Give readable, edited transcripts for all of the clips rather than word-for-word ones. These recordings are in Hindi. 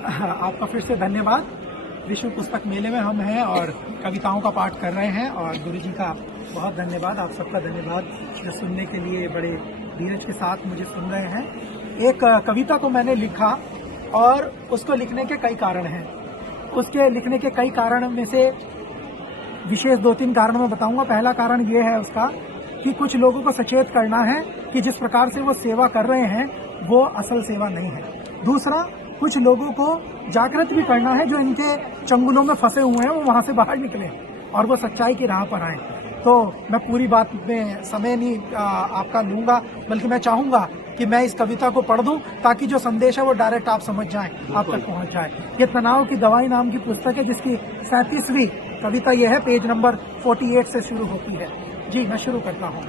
आपका फिर से धन्यवाद। विश्व पुस्तक मेले में हम हैं और कविताओं का पाठ कर रहे हैं और गुरु जी का बहुत धन्यवाद, आप सबका धन्यवाद जो सुनने के लिए बड़े धीरज के साथ मुझे सुन रहे हैं। एक कविता को मैंने लिखा और उसको लिखने के कई कारण हैं। उसके लिखने के कई कारण में से विशेष 2-3 कारण मैं बताऊंगा। पहला कारण ये है उसका कि कुछ लोगों को सचेत करना है कि जिस प्रकार से वो सेवा कर रहे हैं वो असल सेवा नहीं है। दूसरा, कुछ लोगों को जागृत भी करना है जो इनके चंगुलों में फंसे हुए हैं वो वहां से बाहर निकले और वो सच्चाई की राह पर आए। तो मैं पूरी बात में समय नहीं आपका लूंगा, बल्कि मैं चाहूंगा कि मैं इस कविता को पढ़ दूं ताकि जो संदेश है वो डायरेक्ट आप समझ जाएं, आप तक पहुंच जाए। ये तनाव की दवाई नाम की पुस्तक है जिसकी 37वीं कविता यह है, पेज नंबर 48 से शुरू होती है। जी मैं शुरू करता हूँ।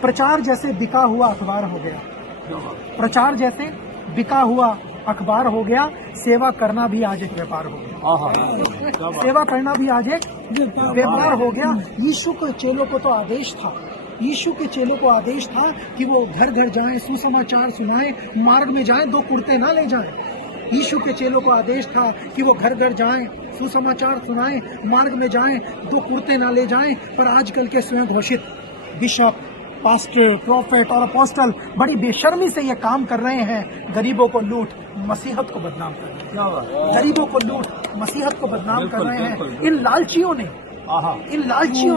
प्रचार जैसे बिका हुआ अखबार हो गया, प्रचार जैसे बिका हुआ अखबार हो गया, सेवा करना भी आज एक व्यापार हो गया। सेवा करना भी आज एक व्यापार हो गया। यीशु के चेलों को तो आदेश था, यीशु के चेलों को आदेश था कि वो घर घर जाएं, सुसमाचार सुनाएं, मार्ग में जाएं, 2 कुर्ते ना ले जाएं। यीशु के चेलों को आदेश था कि वो घर घर जाएं, सुसमाचार सुनाएं, मार्ग में जाएं, 2 कुर्ते ना ले जाएं। पर आजकल के स्वयं घोषित बिशप, पास्टर, प्रोफेट और अपोस्टल बड़ी बेशर्मी से ये काम कर रहे हैं। गरीबों को लूट, मसीहत को बदनाम कर रहे हैं। गरीबों को लूट, मसीहत को बदनाम कर रहे हैं। इन लालचियों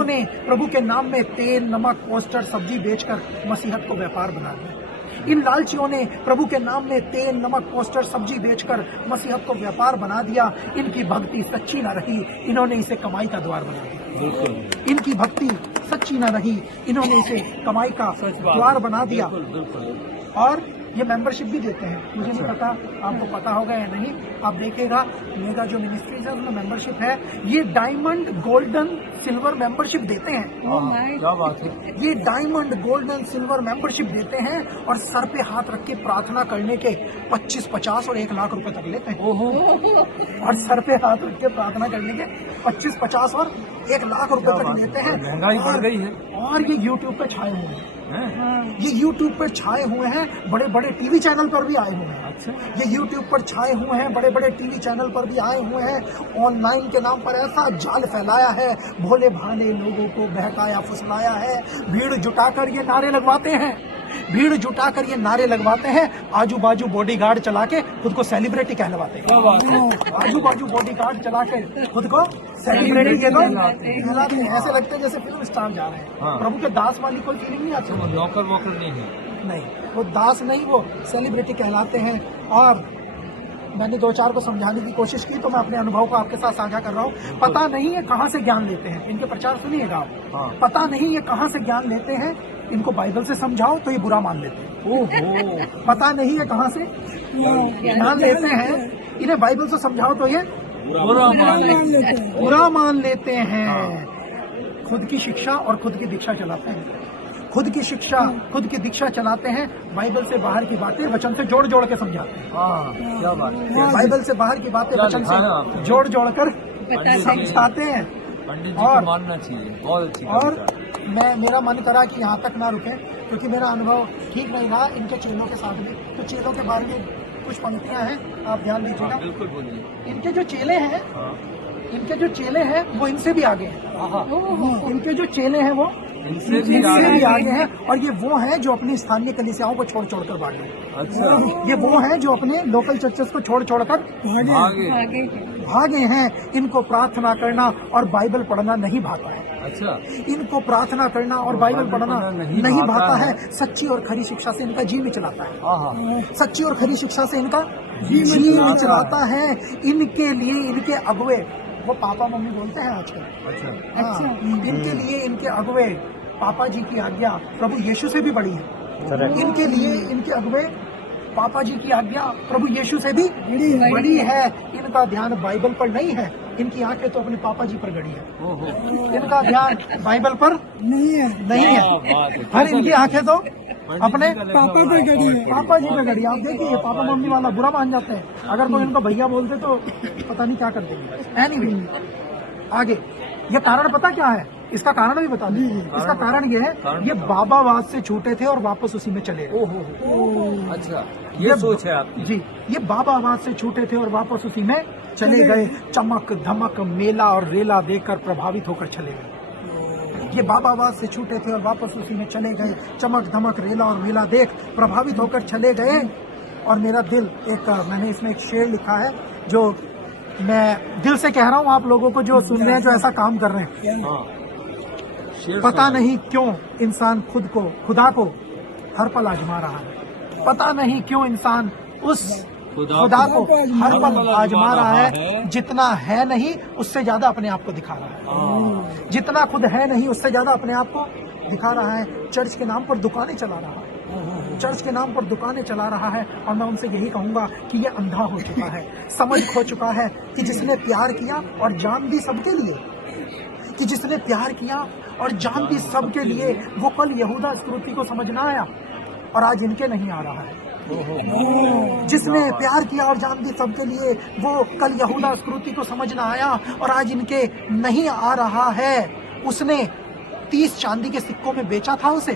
ने प्रभु के नाम में तेल, नमक, पोस्टर, सब्जी बेचकर मसीहत को व्यापार बना दिया। इन लालचियों ने प्रभु के नाम में तेल, नमक, पोस्टर, सब्जी बेचकर मसीहत को व्यापार बना दिया। इनकी भक्ति सच्ची न रही, इन्होंने इसे कमाई का द्वार बना दिया। इनकी भक्ति सच्ची न रही, इन्होंने इसे कमाई का द्वार बना दिया। और ये मेंबरशिप भी देते हैं, मुझे नहीं पता आपको पता होगा या नहीं, आप देखेगा मेगा जो मिनिस्ट्रीज है उसमें मेंबरशिप है, ये डायमंड, गोल्डन, सिल्वर मेंबरशिप देते हैं। क्या बात है। ये डायमंड, गोल्डन, सिल्वर मेंबरशिप देते हैं और सर पे हाथ रख के प्रार्थना करने के 25, 50 और 1 लाख रुपए तक लेते हैं। और सर पे हाथ रख के प्रार्थना करने के 25, 50 और 1 लाख रुपए तक लेते हैं। महंगाई बढ़ गई है। और ये यूट्यूब पे छाए हुए हैं, ये यूट्यूब पर छाए हुए हैं, बड़े बड़े टीवी चैनल पर भी आए हुए हैं। अच्छा। ये यूट्यूब पर छाए हुए हैं, बड़े बड़े टीवी चैनल पर भी आए हुए हैं। ऑनलाइन के नाम पर ऐसा जाल फैलाया है, भोले भाले लोगों को बहकाया फुसलाया है। भीड़ जुटाकर ये नारे लगवाते हैं, भीड़ जुटाकर ये नारे लगवाते हैं। आजू बाजू बॉडीगार्ड चला के खुद को सेलिब्रिटी कहलवाते हैं। आजू बाजू बॉडीगार्ड चला के खुद को सेलिब्रिटी कहलाते हैं। ऐसे लगते हैं जैसे फिल्म स्टार जा रहे हैं। हाँ। प्रभु के दास वाली कोई फीलिंग नहीं आती। नौकर वोकर नहीं है। नहीं, वो दास नहीं, वो सेलिब्रिटी कहलाते हैं। और मैंने 2-4 को समझाने की कोशिश की तो मैं अपने अनुभव को आपके साथ साझा कर रहा हूँ। पता नहीं ये कहाँ से ज्ञान लेते हैं, इनके प्रचार सुनिएगा आप। हाँ। पता नहीं ये कहाँ से ज्ञान लेते हैं। इनको बाइबल से समझाओ तो ये बुरा मान लेते हैं। ओहो। पता नहीं ये कहाँ से ज्ञान लेते हैं। इन्हें बाइबल से समझाओ तो ये बुरा मान लेते हैं। खुद की शिक्षा और खुद की दीक्षा चलाते हैं, खुद की शिक्षा, खुद की दीक्षा चलाते हैं। बाइबल से बाहर की बातें वचन से जोड़ जोड़ के समझाते हैं। क्या बात है। बाइबल से बाहर की बातें वचन से जोड़ जोड़ कर समझाते हैं। पंडित जी को मानना चाहिए, बहुत अच्छी। और मेरा मन करा कि यहाँ तक ना रुके क्योंकि मेरा अनुभव ठीक नहीं रहा इनके चेलों के साथ में। तो चेलों के बारे में कुछ पंक्तियां हैं, आप ध्यान दीजिएगा। बिल्कुल बोलिए। इनके जो चेले हैं, इनके जो चेले हैं वो इनसे भी आगे हैं। इनके जो चेले हैं वो इनसे भी आगे हैं। और ये वो हैं जो अपनी स्थानीय कलीसियाओं को छोड़ छोड़ कर भागे। अच्छा। ये वो हैं जो अपने लोकल चर्चेस को छोड़ छोड़ कर भागे हैं। इनको प्रार्थना करना और बाइबल पढ़ना नहीं भाता है। अच्छा। इनको प्रार्थना करना और बाइबल पढ़ना नहीं भाता है। सच्ची और खरी शिक्षा से इनका जीवन चलाता है। सच्ची और खरी शिक्षा से इनका जीवन चलाता है। इनके लिए इनके अगुवे, वो पापा मम्मी बोलते हैं आजकल। अच्छा। इनके लिए इनके अगुवे, पापा जी की आज्ञा प्रभु यीशु से भी बड़ी है। इनके लिए इनके अगुवे, पापा जी की आज्ञा प्रभु यीशु से भी बड़ी है। इनका ध्यान बाइबल पर नहीं है, इनकी आंखें तो अपने पापा जी पर गड़ी है। इनका ध्यान बाइबल पर नहीं है। हर इनकी आंखें तो अपने पापा पे गड़ी है, पापा जी पे गड़ी। आप देखिए पापा मम्मी वाला बुरा मान जाते हैं। अगर कोई इनको भैया बोलते तो पता नहीं क्या कर देंगे। एनीवे, आगे ये कारण पता क्या है इसका कारण भी बता दें। इसका कारण ये है, ये बाबावाद से छूटे थे और वापस उसी में चले गए। ओहो, अच्छा, ये सोच है आपकी। जी, ये बाबावाद से छूटे थे और वापस उसी में चले गए। चमक धमक मेला और रेला देखकर प्रभावित होकर चले गए। ये बाबावाद से छूटे थे और वापस उसी में चले गए। चमक धमक रेला और मेला देख प्रभावित होकर चले गए। और मेरा दिल, मैंने इसमें एक शेर लिखा है जो मैं दिल से कह रहा हूँ आप लोगों को जो सुन रहे हैं, जो ऐसा काम कर रहे हैं। शेर पता सुना। नहीं क्यों इंसान खुदा को हर पल आजमा रहा है। पता नहीं क्यों इंसान उस खुदा को हर पल आजमा रहा है। जितना है नहीं उससे ज्यादा अपने आप को दिखा रहा है। जितना खुद है नहीं उससे ज्यादा अपने आप को दिखा रहा है। चर्च के नाम पर दुकानें चला रहा है। चर्च के नाम पर दुकानें चला रहा है। और मैं उनसे यही कहूंगा कि ये अंधा हो चुका है, समझ खो चुका है कि जिसने प्यार किया और जान दी सबके लिए, कि जिसने प्यार किया और जान दी सबके लिए, वो कल यहूदा इस्करियोती को समझ ना आया और आज इनके नहीं आ रहा है। जिसने प्यार किया और जान दी सबके लिए, वो कल यहूदा इस्करियोती को समझ ना आया और आज इनके नहीं आ रहा है। उसने 30 चांदी के सिक्कों में बेचा था उसे।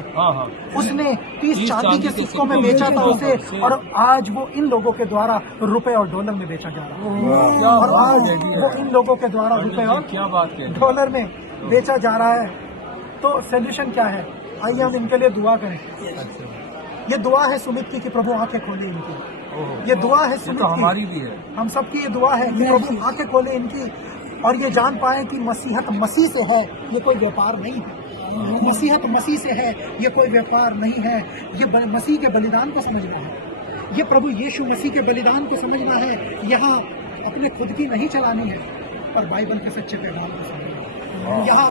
उसने 30 चांदी के सिक्कों में बेचा था उसे, और आज वो इन लोगों के द्वारा रुपए और डॉलर में बेचा जा रहा है। और आज वो इन लोगों के द्वारा रुपए और क्या बात है, डॉलर में बेचा जा रहा है। तो सोल्यूशन क्या है? आइए हम इनके लिए दुआ करें। ये दुआ है सुमित की कि प्रभु आंखें खोले इनकी। ये दुआ है सुमित तो की, हमारी भी है। हम सबकी ये दुआ है कि प्रभु आंखें खोले इनकी और ये जान पाए कि मसीहत मसीह से है, ये कोई व्यापार नहीं है। मसीहत मसीह से है, ये कोई व्यापार नहीं है। ये मसीह के बलिदान को समझना है। ये प्रभु यीशु मसीह के बलिदान को समझना है। यहाँ अपने खुद की नहीं चलानी है, पर बाइबल के सच्चे पैगाम को समझना है। यहाँ